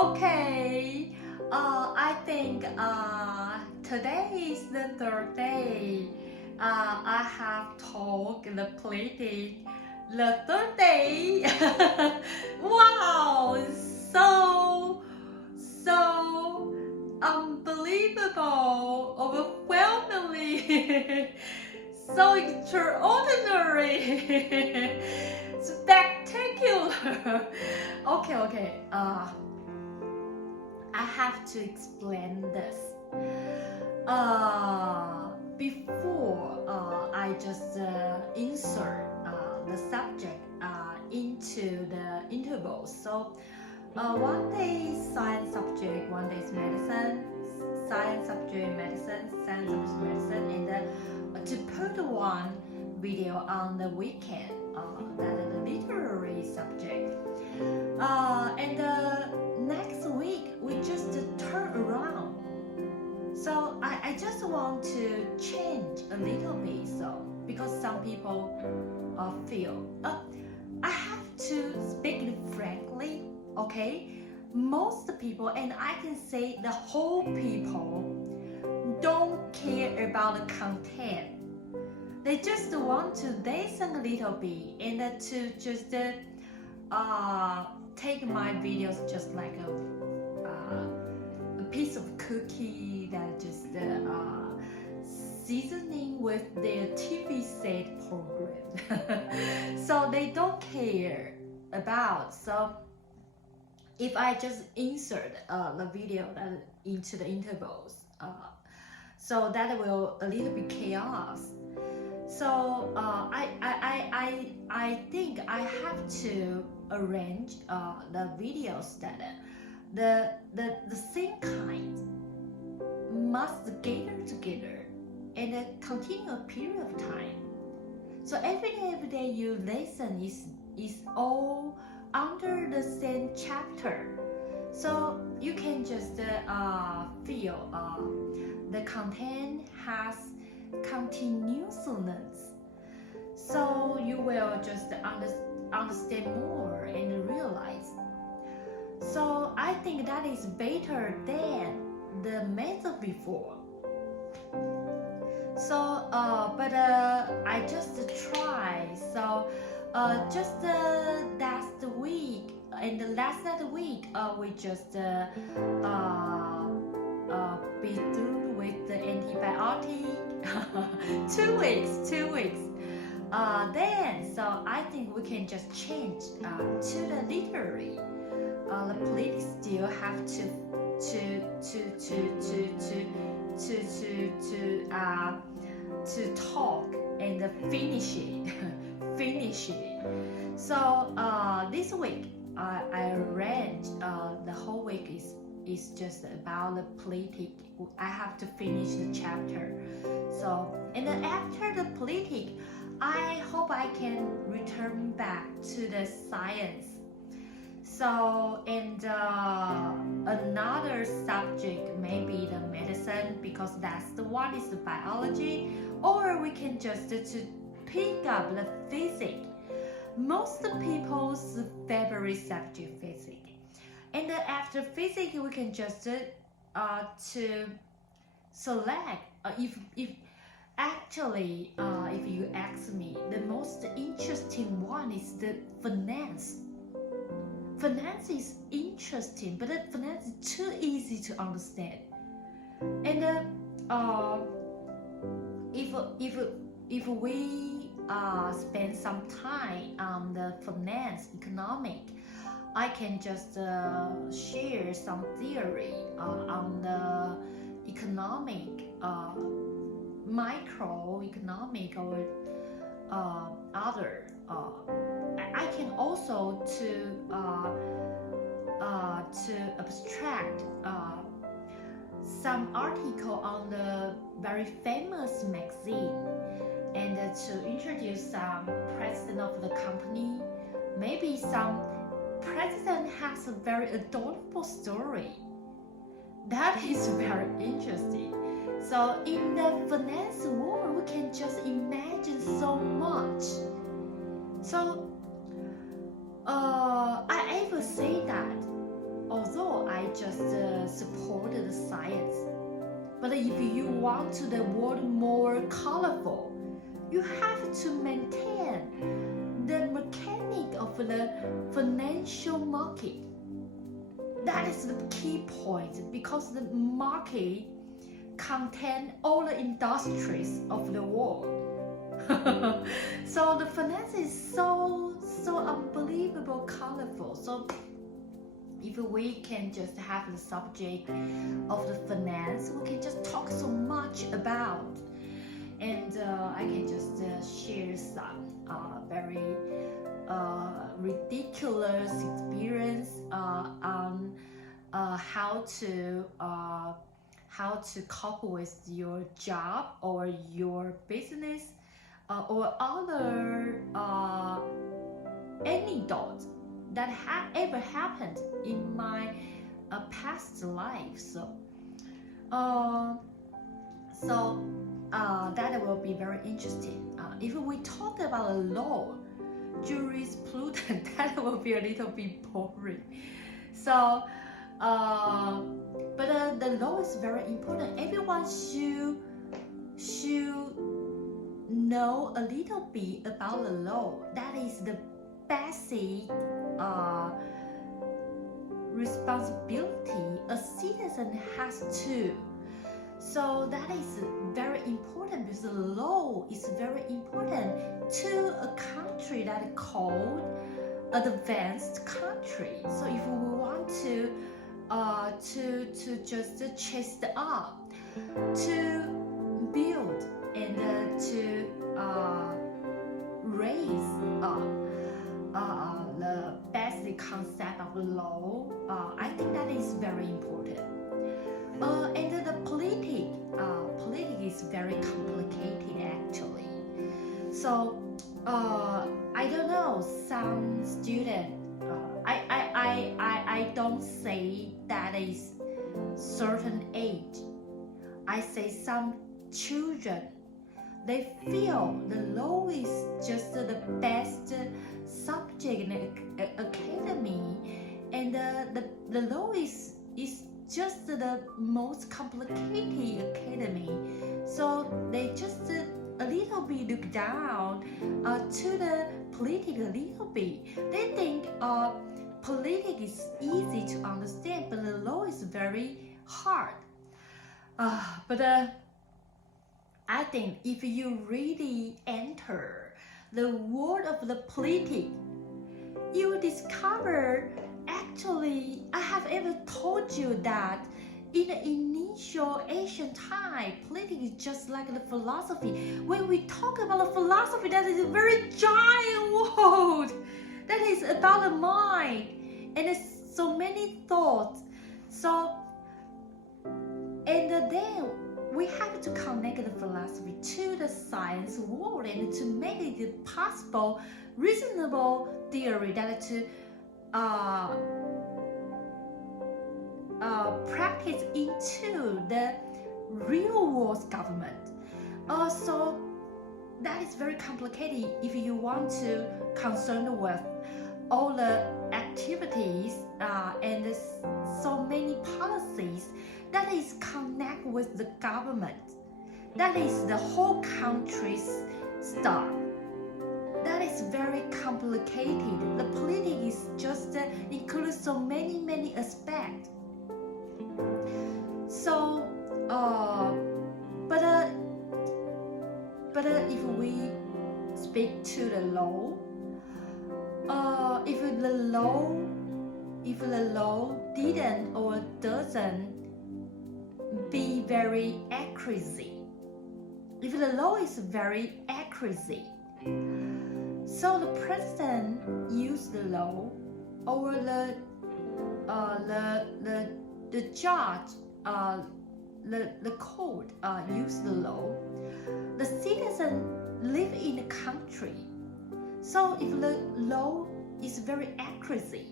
Okay. I think today is the third day. I have talked the politic the third day. Wow, so unbelievable, overwhelmingly, so extraordinary, spectacular. Okay. I have to explain this. Before I just insert the subject into the intervals. So one day science subject, one day is medicine, science subject medicine, science subject medicine, and to put one video on the weekend, that is the literary subject. And next week we just turn around. So I just want to change a little bit. So because some people feel I have to speak it frankly. Okay, most people, and I can say the whole people, don't care about the content. They just want to listen a little bit and to just take my videos just like a piece of cookie that just seasoning with their TV set program. So they don't care about. So if I just insert the video that into the intervals, so that will a little bit chaos. So I think I have to arrange the videos that the same kind must gather together in a continuous period of time. So every day you listen is all under the same chapter. So you can just feel the content has continuousness. So you will just understand more and realize. So I think that is better than the method before. So but I just try. So just last week and the last week we just be through with the antibiotic. 2 weeks. Then so I think we can just change to the literary. The police still have to talk and finish it. So this week I arranged the whole week is just about the politic. I have to finish the chapter. So and then after the politic, I hope I can return back to the science. So and another subject maybe the medicine, because that's the one is the biology, or we can just to pick up the physics. Most people's favorite subject physics, and after physics we can just to select if actually if you ask me, the most interesting one is the finance. Finance is interesting, but the finance is too easy to understand. And if we spend some time on the finance economic, I can just share some theory on the economic, microeconomic or other. I can also to abstract some article on the very famous magazine, and to introduce some president of the company. Maybe some president has a very adorable story. That is very interesting. So in the finance world, we can just imagine so much. So I ever say that although I just support the science, but if you want to the world more colorful, you have to maintain the mechanic of the financial market. That is the key point, because the market contains all the industries of the world. So the finance is so unbelievable colorful. So if we can just have the subject of the finance, we can just talk so much about, and I can just share some very ridiculous experience on how to cope with your job or your business or other anecdotes that ever happened in my past life. So that will be very interesting. If we talk about law, jurisprudence, that will be a little bit boring. So, but the law is very important. Everyone should know a little bit about the law. That is the basic responsibility a citizen has to. So that is very important, because the law is very important to a country that is called advanced country. So if we want to just chase up, to build and to raise the basic concept of law, I think that is very important. And the politic is very complicated actually. So I don't know, some student, I don't say that is certain age. I say some children, they feel the law is just the best subject in the academy, and the law is just the most complicated academy. So they just a little bit look down to the politics a little bit. They think politics is easy to understand, but the law is very hard. But I think if you really enter the world of the politics, you will discover, actually, I have ever told you that in the initial ancient time, politics is just like the philosophy. When we talk about the philosophy, that is a very giant world. That is about the mind, and there's so many thoughts. So, and then we have to connect the philosophy to the science world, and to make it possible, reasonable theory that to practice into the real world government. So that is very complicated if you want to concern with all the activities and so many policies that is connect with the government. That is the whole country's stuff. That is very complicated. The politics is just includes so many aspects. So, but if we speak to the law, if the law didn't or doesn't be very accuracy, if the law is very accuracy, so the president use the law, or the judge, the court use the law. The citizen live in the country. So if the law is very accuracy,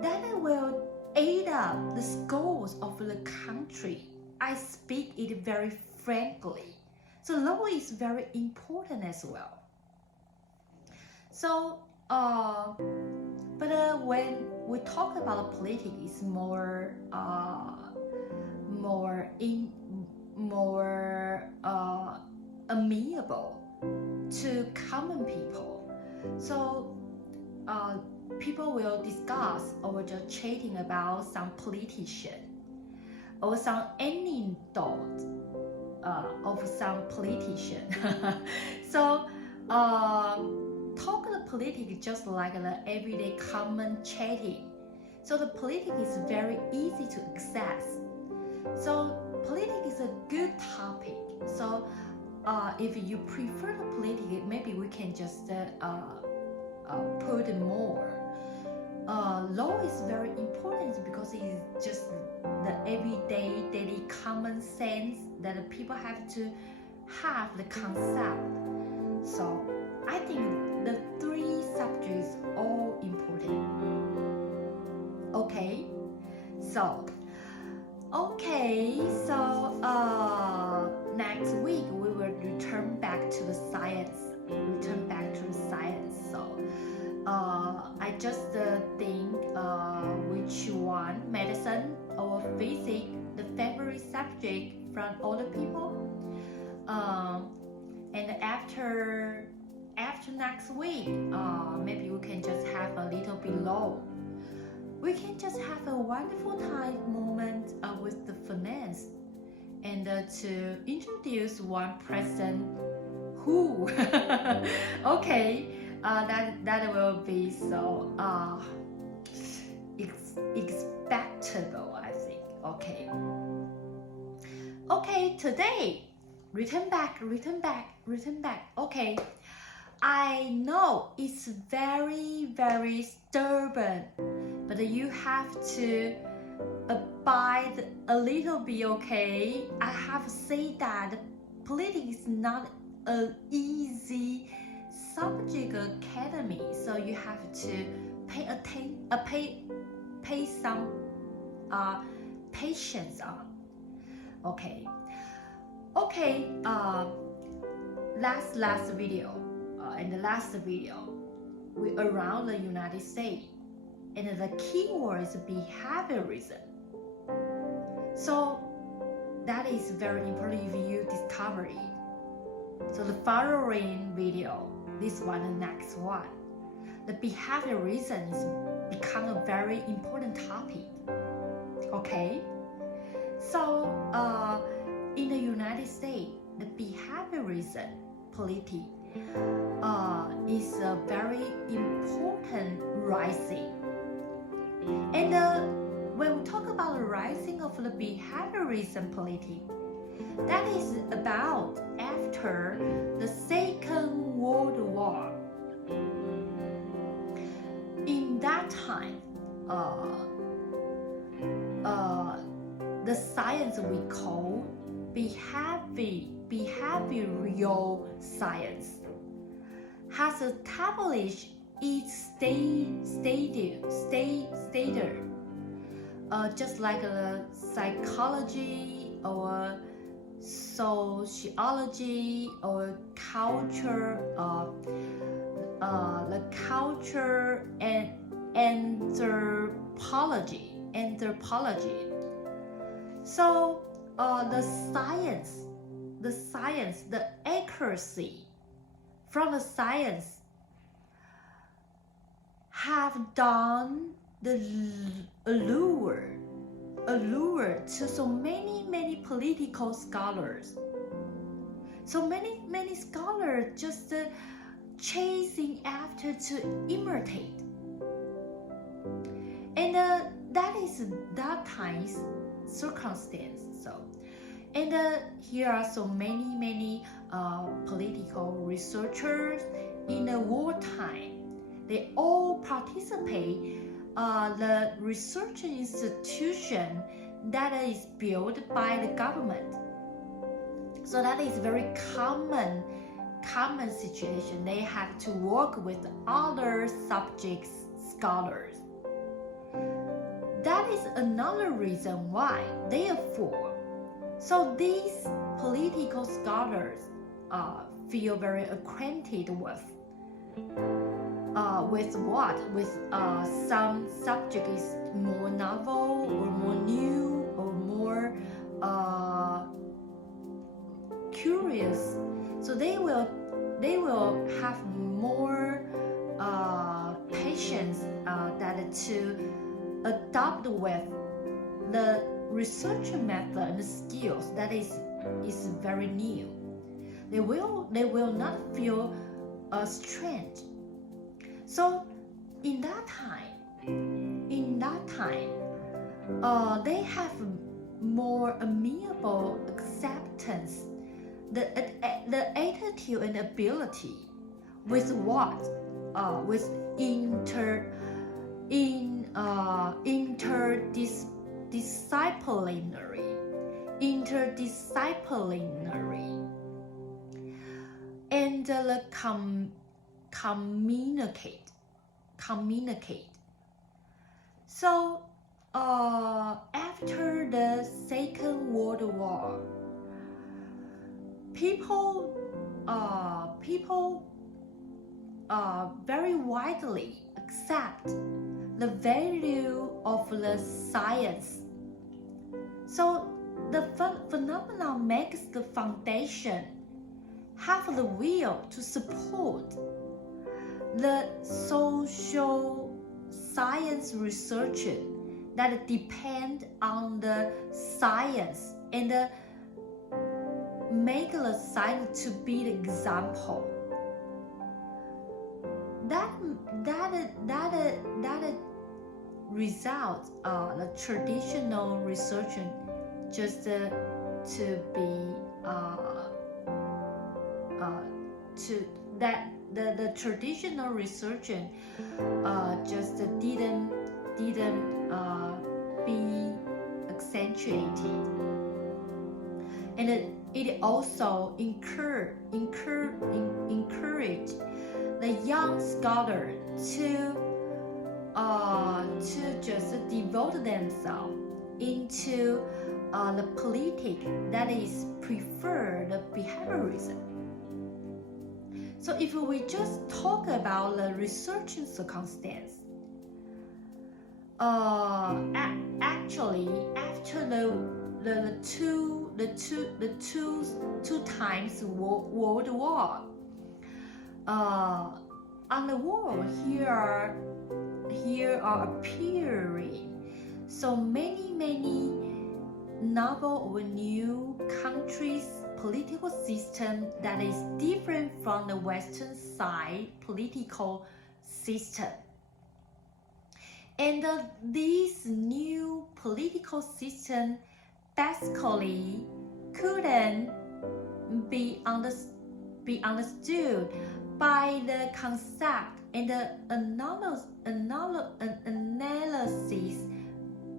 then it will aid up the scores of the country. I speak it very frankly. So law is very important as well. So, but when we talk about politics is more amiable to common people. So people will discuss or just chatting about some politician or some anecdote of some politician. So talk the politics just like the everyday common chatting. So the politics is very easy to access. So politics is a good topic. So if you prefer the politics, maybe we can just put more. Law is very important because it's just the everyday daily common sense that the people have to have the concept. So I think the three subjects all important. Okay, so next week we will return back to the science. So I just think which one, medicine or physics, the favorite subject from all the people. And after next week, maybe we can just have a little below. We can just have a wonderful time moment with the finance and to introduce one person who okay, that will be so expectable, I think. Okay, today return back. Okay, I know it's very, very stubborn, but you have to abide a little bit, okay? I have said that politics is not an easy subject academy, so you have to pay some patience on. Okay. Last video. In the last video, we around the United States, and the keyword is behaviorism. So that is very important if you discover it. So the following video, this one, the next one, the behaviorism is become a very important topic. Okay, so in the United States, the behaviorism politics is a very important rising. And when we talk about the rising of the behaviorism politics, that is about after the Second World War. In that time, the science we call behavioral science has established its status, just like psychology or sociology or culture, the culture and anthropology. So the accuracy from the science have done the allure to so many political scholars. So many scholars just chasing after to imitate. And that is that time's circumstance. So, and here are so many political researchers in the wartime. They all participate the research institution that is built by the government. So that is very common situation. They have to work with other subjects scholars. That is another reason why, therefore, so these political scholars feel very acquainted with with what? With some subject is more novel or more new or more curious. So they will have more patience that to adopt with the research method and skills that is very new. They will not feel strange. So in that time, they have more amiable acceptance, the attitude and ability with what? With interdisciplinary and the communicate. So after the Second World War, people very widely accept the value of the science. So the phenomenon makes the foundation have the will to support the social science research that depend on the science and make the science to be the example. That results the traditional research just to be the traditional research just didn't be accentuated, and it also encouraged the young scholar to just devote themselves into the politic that is preferred behaviorism. So if we just talk about the research circumstance, actually after the two times World War, on the world here are appearing so many novel or new countries political system that is different from the Western side political system. And this new political system basically couldn't be understood by the concept and the analysis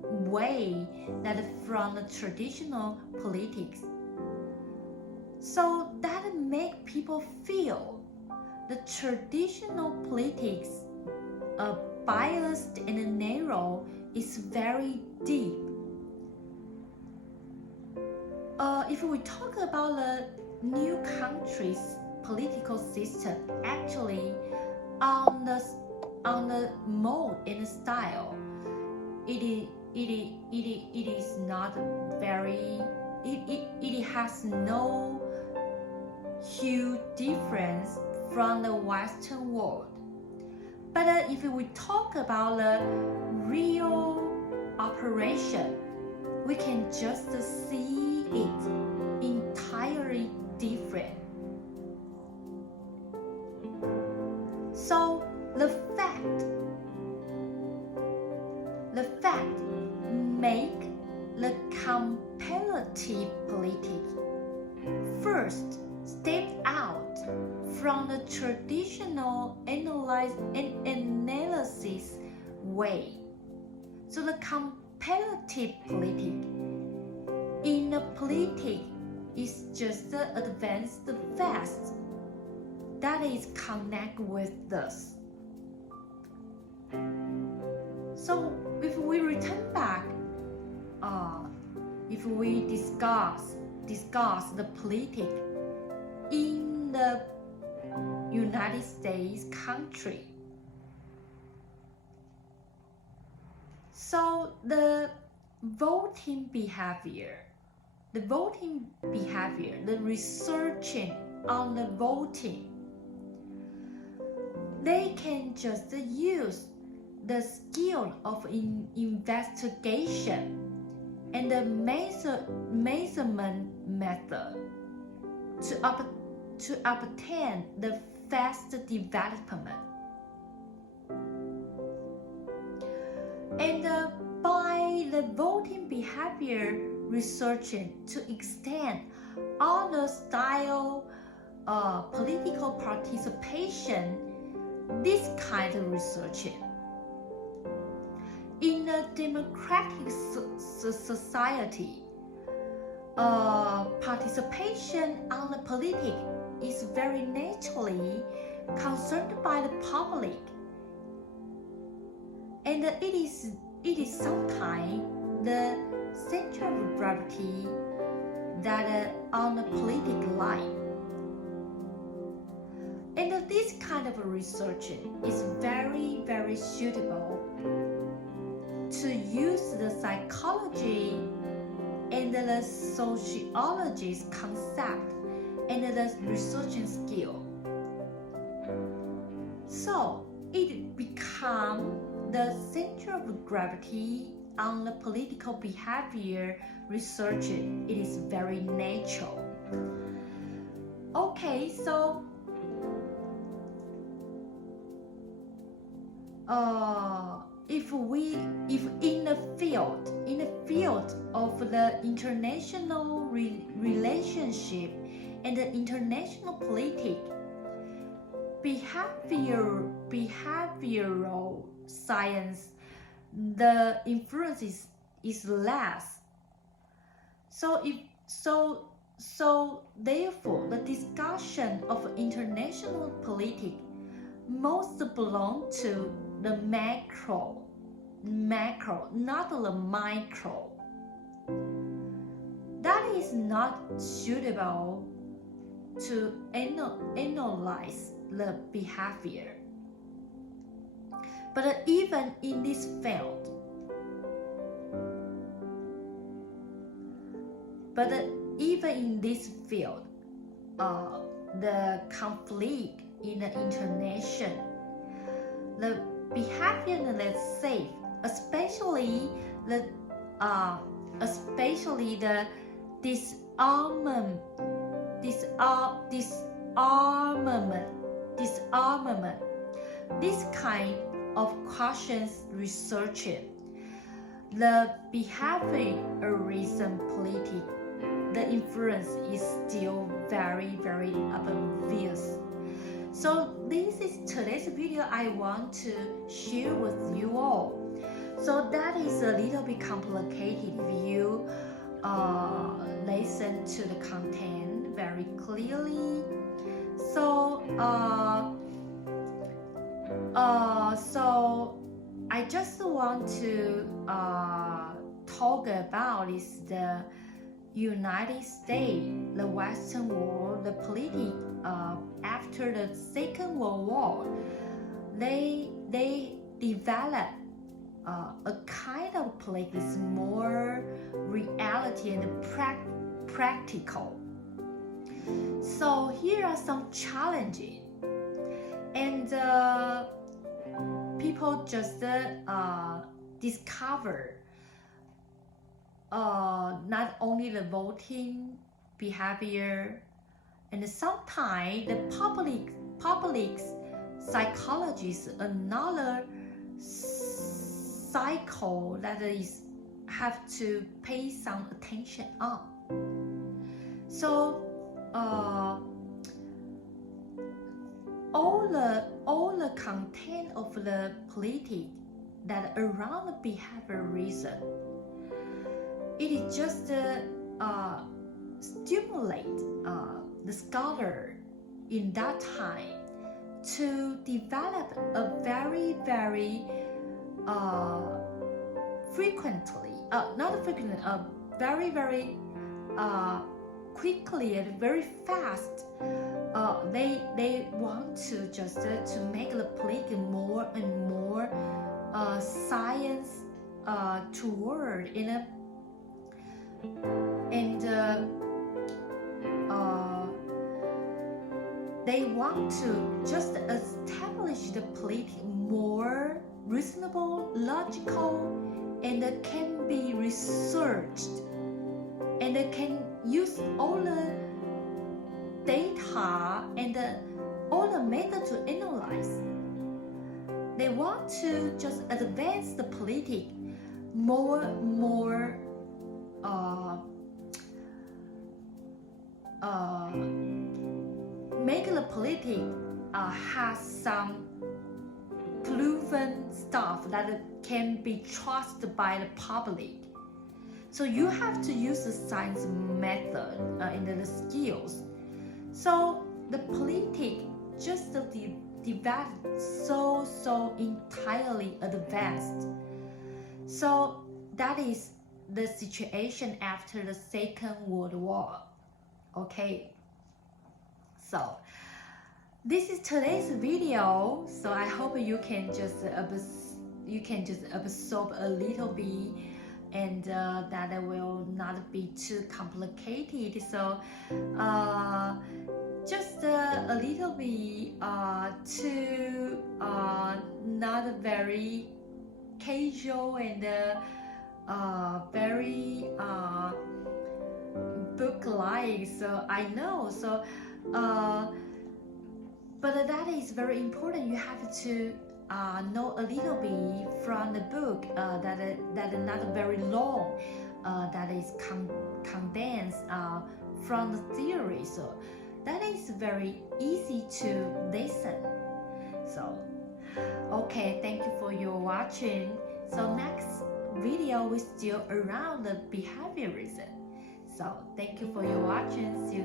way that from the traditional politics. So that make people feel the traditional politics biased and narrow is very deep. If we talk about the new country's political system, actually on the mode and style, it is not very. It has no huge difference from the Western world. But if we talk about the real operation, we can just see it entirely different. So the fact make the comparative politics first step out from the traditional analysis way. So the comparative politic in the politic is just the advanced fast that is connect with us. So if we return back, if we discuss the politic in the United States country, So the voting behavior, the researching on the voting, they can just use the skill of investigation and the measurement method to obtain the fast development. And by the voting behavior researching to extend other style political participation, this kind of researching. In a democratic society, participation on the politic is very naturally concerned by the public, and it is sometimes the center of gravity that on the political line. And this kind of researching is very, very suitable to use the psychology and the sociologist concept and the researching skill. So it becomes the center of gravity on the political behavior research. It is very natural. Okay, so if in the field of the international relationship and the international politics, behavioral science, the influence is less. So therefore the discussion of international politics most belong to the macro, not the micro. That is not suitable to analyze the behavior. But even in this field, the conflict in the internation, the behavior that's safe, especially the disarmament. This kind of questions researching the behaviorism politic, the influence is still very, very obvious. So this is today's video I want to share with you all. So that is a little bit complicated if you listen to the content very clearly. So I just want to talk about is the United States, the Western world, the politics after the Second World War. They developed a kind of politics more reality and practical. So here are some challenges, and people just discover not only the voting behavior, and sometimes the public psychologist, another cycle that is have to pay some attention on. So all the content of the politic that around the behaviorism, it is just stimulate the scholar in that time to develop a very, very very, very quickly and very fast. They want to just to make the political more and more science toward and they want to just establish the politic more reasonable, logical, and can be researched, and can use all the data and all the method to analyze. They want to just advance the politic more make the politic has some proven stuff that can be trusted by the public. So you have to use the science method and the skills. So the politic just developed so entirely advanced. So that is the situation after the Second World War. Okay. So this is today's video. So I hope you can just absorb a little bit, and that it will not be too complicated. So just a little bit to not very casual and very book-like. So I know. So but that is very important. You have to know a little bit from the book that not very long, that is condensed from the theory. So that is very easy to listen. So okay, thank you for your watching. So next video we still around the behaviorism. So thank you for your watching. See you